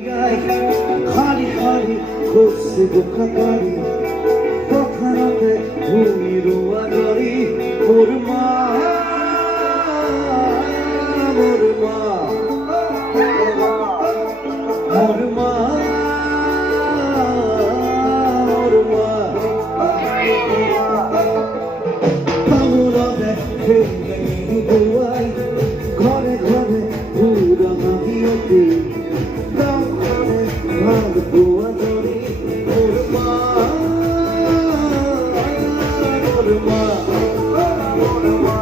খালি খালি করছে বোকারি কথাতে ভুইরোয়া গড়ি মোর মা মোর মা মোর মা মোর মা পাগলতে খেলে বুয়াই ঘরে ঘরে পুরা মাহিয়তি ভাগ বুয়া গড়ি মোর মা মোর মা মোর মা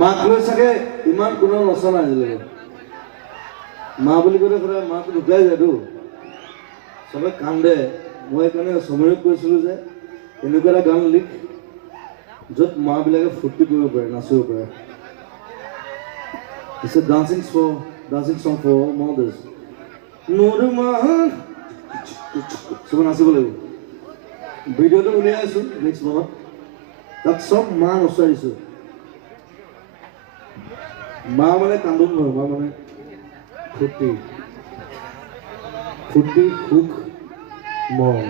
মাক লৈ চাগে ইমান কোনো নচা নাই আজিলৈকে মা বুলি ক'লে সদায় মাক ঢুকাই যায়তো চবে কান্দে মই সেইকাৰণে সমৰক কৈছিলোঁ যে এনেকুৱা এটা গান লিখ য'ত মাবিলাকে ফূৰ্তি কৰিব পাৰে নাচিব পাৰে It's a dancing song for mothers মোৰ মা চবে নাচিব লাগিব ভিডিঅ'টো উলিয়াই আছোঁ নেক্সট মাহত তাত চব মা নচাৰিছোঁ মা মানে কান্দোন নহয় মা মানে ফূৰ্তি সুখ মৰম